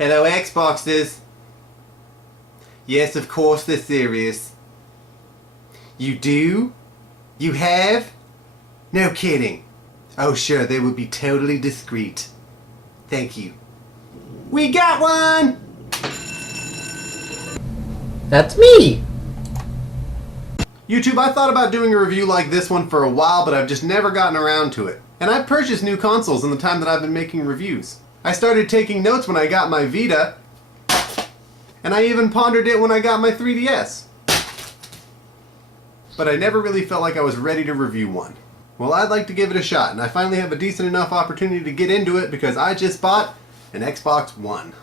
Hello, Xboxers. Yes, of course they're serious. You do? You have? No kidding. Oh sure, they would be totally discreet. Thank you. We got one! That's me! YouTube, I thought about doing a review like this one for a while, but I've just never gotten around to it. And I've purchased new consoles in the time that I've been making reviews. I started taking notes when I got my Vita, and I even pondered it when I got my 3DS. But I never really felt like I was ready to review one. Well, I'd like to give it a shot, and I finally have a decent enough opportunity to get into it because I just bought an Xbox One.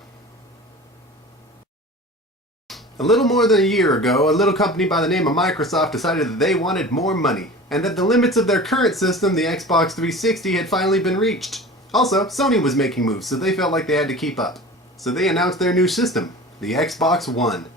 A little more than a year ago, a little company by the name of Microsoft decided that they wanted more money, and that the limits of their current system, the Xbox 360, had finally been reached. Also, Sony was making moves, so they felt like they had to keep up. So they announced their new system, the Xbox One.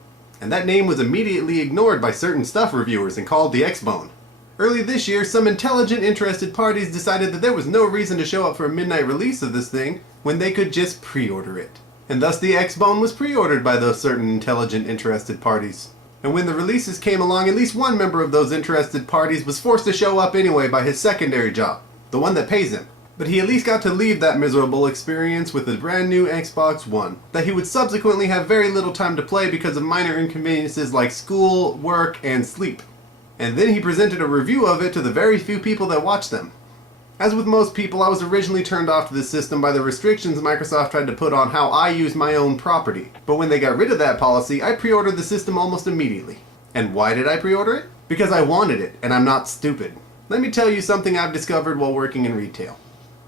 And that name was immediately ignored by certain stuff reviewers and called the Xbone. Early this year, some intelligent, interested parties decided that there was no reason to show up for a midnight release of this thing when they could just pre-order it. And thus the Xbone was pre-ordered by those certain intelligent, interested parties. And when the releases came along, at least one member of those interested parties was forced to show up anyway by his secondary job, the one that pays him. But he at least got to leave that miserable experience with a brand new Xbox One that he would subsequently have very little time to play because of minor inconveniences like school, work, and sleep. And then he presented a review of it to the very few people that watched them. As with most people, I was originally turned off to this system by the restrictions Microsoft tried to put on how I use my own property. But when they got rid of that policy, I pre-ordered the system almost immediately. And why did I pre-order it? Because I wanted it, and I'm not stupid. Let me tell you something I've discovered while working in retail.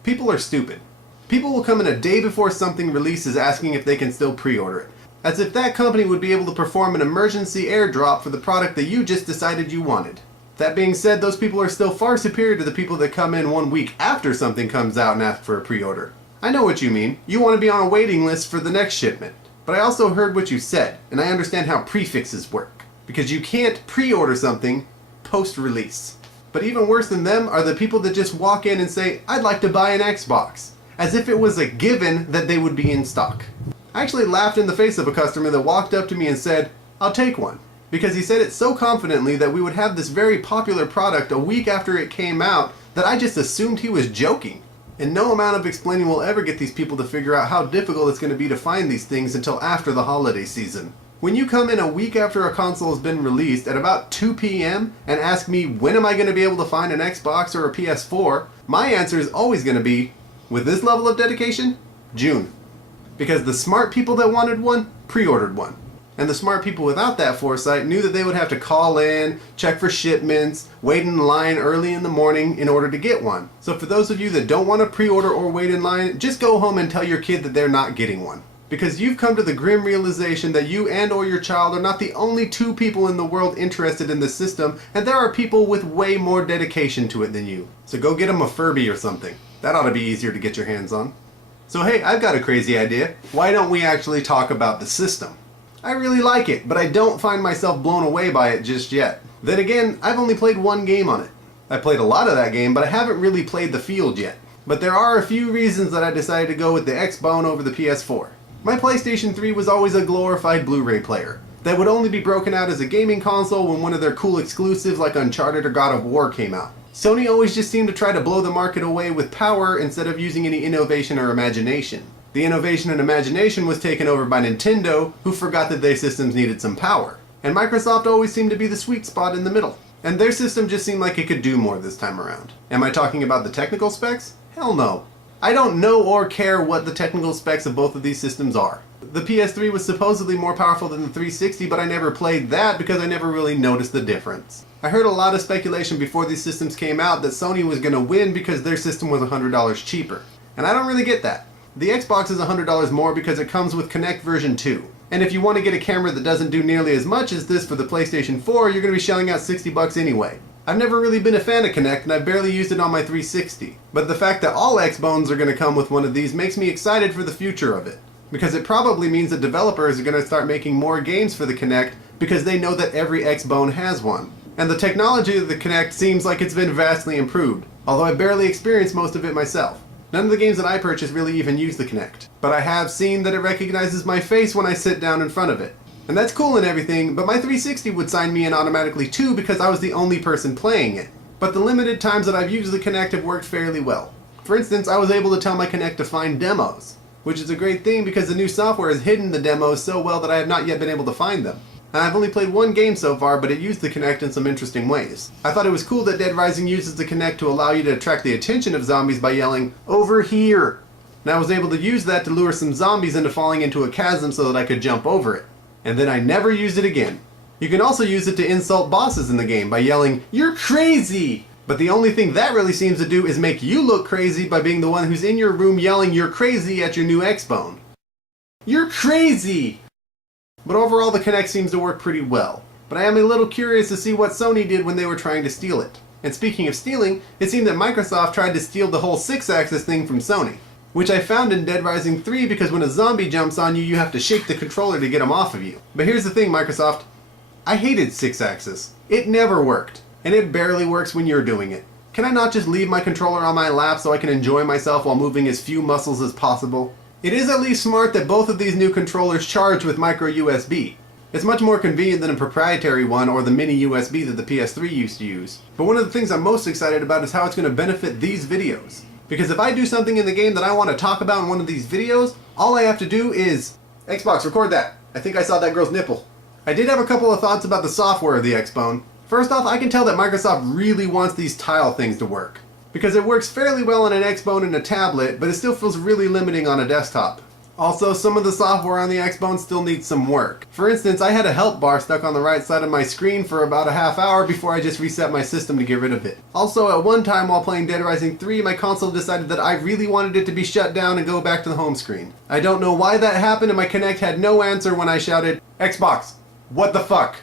People are stupid. People will come in a day before something releases asking if they can still pre-order it. As if that company would be able to perform an emergency airdrop for the product that you just decided you wanted. That being said, those people are still far superior to the people that come in 1 week after something comes out and ask for a pre-order. I know what you mean. You want to be on a waiting list for the next shipment. But I also heard what you said, and I understand how prefixes work. Because you can't pre-order something post-release. But even worse than them are the people that just walk in and say, I'd like to buy an Xbox. As if it was a given that they would be in stock. I actually laughed in the face of a customer that walked up to me and said, I'll take one. Because he said it so confidently that we would have this very popular product a week after it came out that I just assumed he was joking. And no amount of explaining will ever get these people to figure out how difficult it's going to be to find these things until after the holiday season. When you come in a week after a console has been released at about 2 p.m. and ask me when am I going to be able to find an Xbox or a PS4, my answer is always going to be, with this level of dedication, June. Because the smart people that wanted one, pre-ordered one. And the smart people without that foresight knew that they would have to call in, check for shipments, wait in line early in the morning in order to get one. So for those of you that don't want to pre-order or wait in line, just go home and tell your kid that they're not getting one. Because you've come to the grim realization that you and or your child are not the only two people in the world interested in this system, and there are people with way more dedication to it than you. So go get them a Furby or something. That ought to be easier to get your hands on. So hey, I've got a crazy idea. Why don't we actually talk about the system? I really like it, but I don't find myself blown away by it just yet. Then again, I've only played one game on it. I played a lot of that game, but I haven't really played the field yet. But there are a few reasons that I decided to go with the Xbone over the PS4. My PlayStation 3 was always a glorified Blu-ray player that would only be broken out as a gaming console when one of their cool exclusives like Uncharted or God of War came out. Sony always just seemed to try to blow the market away with power instead of using any innovation or imagination. The innovation and imagination was taken over by Nintendo, who forgot that their systems needed some power. And Microsoft always seemed to be the sweet spot in the middle. And their system just seemed like it could do more this time around. Am I talking about the technical specs? Hell no. I don't know or care what the technical specs of both of these systems are. The PS3 was supposedly more powerful than the 360, but I never played that because I never really noticed the difference. I heard a lot of speculation before these systems came out that Sony was going to win because their system was $100 cheaper. And I don't really get that. The Xbox is $100 more because it comes with Kinect version 2. And if you want to get a camera that doesn't do nearly as much as this for the PlayStation 4, you're going to be shelling out $60 anyway. I've never really been a fan of Kinect and I've barely used it on my 360. But the fact that all Xbones are going to come with one of these makes me excited for the future of it. Because it probably means that developers are going to start making more games for the Kinect because they know that every Xbone has one. And the technology of the Kinect seems like it's been vastly improved, although I barely experienced most of it myself. None of the games that I purchase really even use the Kinect, but I have seen that it recognizes my face when I sit down in front of it. And that's cool and everything, but my 360 would sign me in automatically too because I was the only person playing it. But the limited times that I've used the Kinect have worked fairly well. For instance, I was able to tell my Kinect to find demos, which is a great thing because the new software has hidden the demos so well that I have not yet been able to find them. And I've only played one game so far, but it used the Kinect in some interesting ways. I thought it was cool that Dead Rising uses the Kinect to allow you to attract the attention of zombies by yelling, "Over here!" And I was able to use that to lure some zombies into falling into a chasm so that I could jump over it. And then I never used it again. You can also use it to insult bosses in the game by yelling, "You're crazy!" But the only thing that really seems to do is make you look crazy by being the one who's in your room yelling "You're crazy" at your new Xbone. You're crazy! But overall the Kinect seems to work pretty well. But I am a little curious to see what Sony did when they were trying to steal it. And speaking of stealing, it seemed that Microsoft tried to steal the whole 6-axis thing from Sony. Which I found in Dead Rising 3 because when a zombie jumps on you, you have to shake the controller to get him off of you. But here's the thing, Microsoft. I hated 6-axis. It never worked. And it barely works when you're doing it. Can I not just leave my controller on my lap so I can enjoy myself while moving as few muscles as possible? It is at least smart that both of these new controllers charge with micro USB. It's much more convenient than a proprietary one or the mini USB that the PS3 used to use. But one of the things I'm most excited about is how it's going to benefit these videos. Because if I do something in the game that I want to talk about in one of these videos, all I have to do is... Xbox, record that. I think I saw that girl's nipple. I did have a couple of thoughts about the software of the Xbone. First off, I can tell that Microsoft really wants these tile things to work. Because it works fairly well on an Xbone and a tablet, but it still feels really limiting on a desktop. Also, some of the software on the Xbone still needs some work. For instance, I had a help bar stuck on the right side of my screen for about a half hour before I just reset my system to get rid of it. Also, at one time while playing Dead Rising 3, my console decided that I really wanted it to be shut down and go back to the home screen. I don't know why that happened and my Kinect had no answer when I shouted, "Xbox, what the fuck?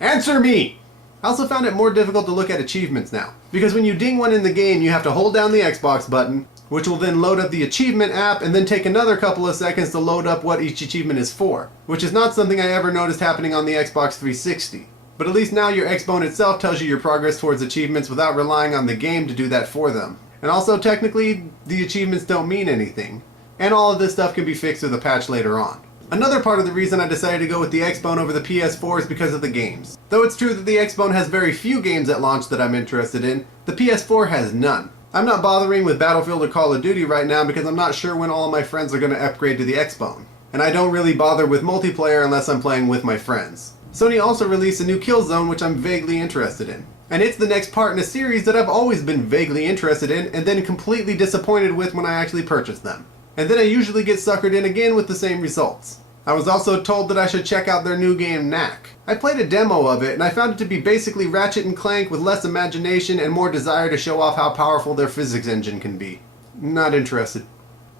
Answer me!" I also found it more difficult to look at achievements now. Because when you ding one in the game, you have to hold down the Xbox button, which will then load up the achievement app and then take another couple of seconds to load up what each achievement is for, which is not something I ever noticed happening on the Xbox 360. But at least now your Xbone itself tells you your progress towards achievements without relying on the game to do that for them. And also technically, the achievements don't mean anything. And all of this stuff can be fixed with a patch later on. Another part of the reason I decided to go with the Xbone over the PS4 is because of the games. Though it's true that the Xbone has very few games at launch that I'm interested in, the PS4 has none. I'm not bothering with Battlefield or Call of Duty right now because I'm not sure when all of my friends are going to upgrade to the Xbone. And I don't really bother with multiplayer unless I'm playing with my friends. Sony also released a new Killzone which I'm vaguely interested in. And it's the next part in a series that I've always been vaguely interested in and then completely disappointed with when I actually purchase them. And then I usually get suckered in again with the same results. I was also told that I should check out their new game Knack. I played a demo of it and I found it to be basically Ratchet and Clank with less imagination and more desire to show off how powerful their physics engine can be. Not interested.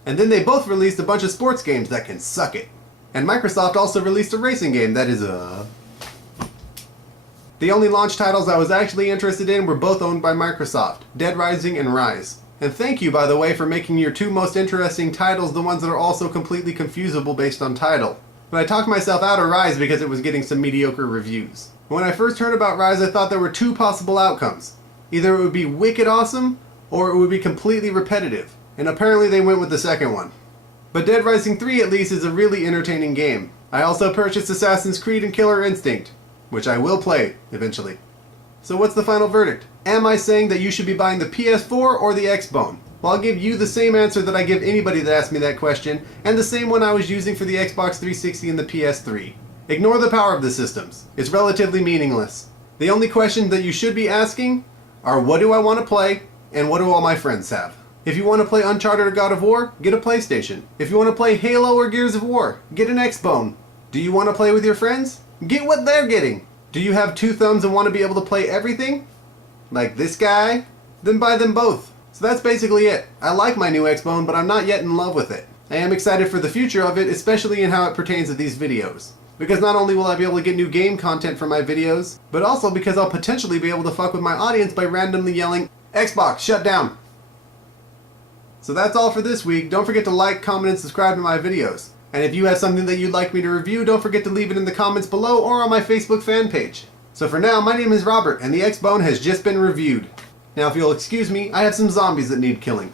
And then they both released a bunch of sports games that can suck it. And Microsoft also released a racing game that is The only launch titles I was actually interested in were both owned by Microsoft, Dead Rising and Rise. And thank you, by the way, for making your two most interesting titles the ones that are also completely confusable based on title. But I talked myself out of Rise because it was getting some mediocre reviews. When I first heard about Rise, I thought there were two possible outcomes. Either it would be wicked awesome, or it would be completely repetitive. And apparently they went with the second one. But Dead Rising 3 at least is a really entertaining game. I also purchased Assassin's Creed and Killer Instinct, which I will play eventually. So what's the final verdict? Am I saying that you should be buying the PS4 or the Xbone? Well, I'll give you the same answer that I give anybody that asks me that question, and the same one I was using for the Xbox 360 and the PS3. Ignore the power of the systems. It's relatively meaningless. The only questions that you should be asking are what do I want to play, and what do all my friends have? If you want to play Uncharted or God of War, get a PlayStation. If you want to play Halo or Gears of War, get an Xbone. Do you want to play with your friends? Get what they're getting. Do you have two thumbs and want to be able to play everything? Like this guy? Then buy them both. So that's basically it. I like my new Xbone, but I'm not yet in love with it. I am excited for the future of it, especially in how it pertains to these videos. Because not only will I be able to get new game content from my videos, but also because I'll potentially be able to fuck with my audience by randomly yelling, "Xbox, shut down!" So that's all for this week. Don't forget to like, comment, and subscribe to my videos. And if you have something that you'd like me to review, don't forget to leave it in the comments below or on my Facebook fan page. So for now, my name is Robert, and the Xbone has just been reviewed. Now if you'll excuse me, I have some zombies that need killing.